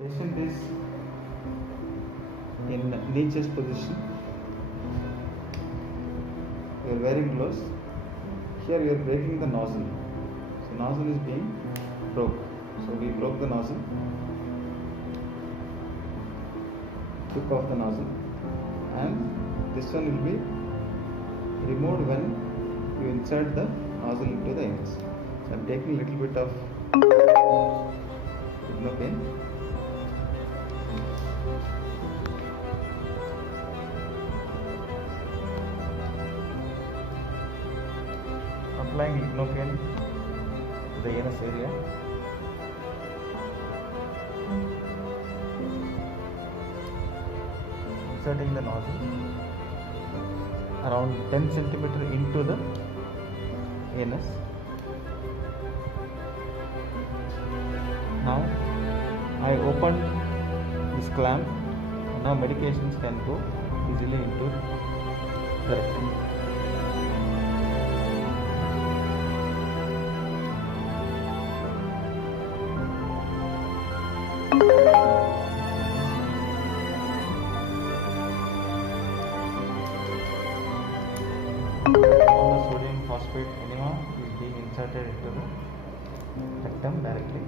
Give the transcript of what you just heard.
Patient is in knee chest position. We are wearing gloves. Here we are breaking the nozzle. So nozzle is being broke. So we broke the nozzle. Took off the nozzle, and this one will be removed when you insert the nozzle into the enemas. So I am taking a little bit of pain. Applying lignocaine to the anus area. Inserting the nozzle around 10 cm into the anus. Now I opened this clamp, and now medications can go easily into the rectum. All the sodium phosphate enema is being inserted into the rectum directly.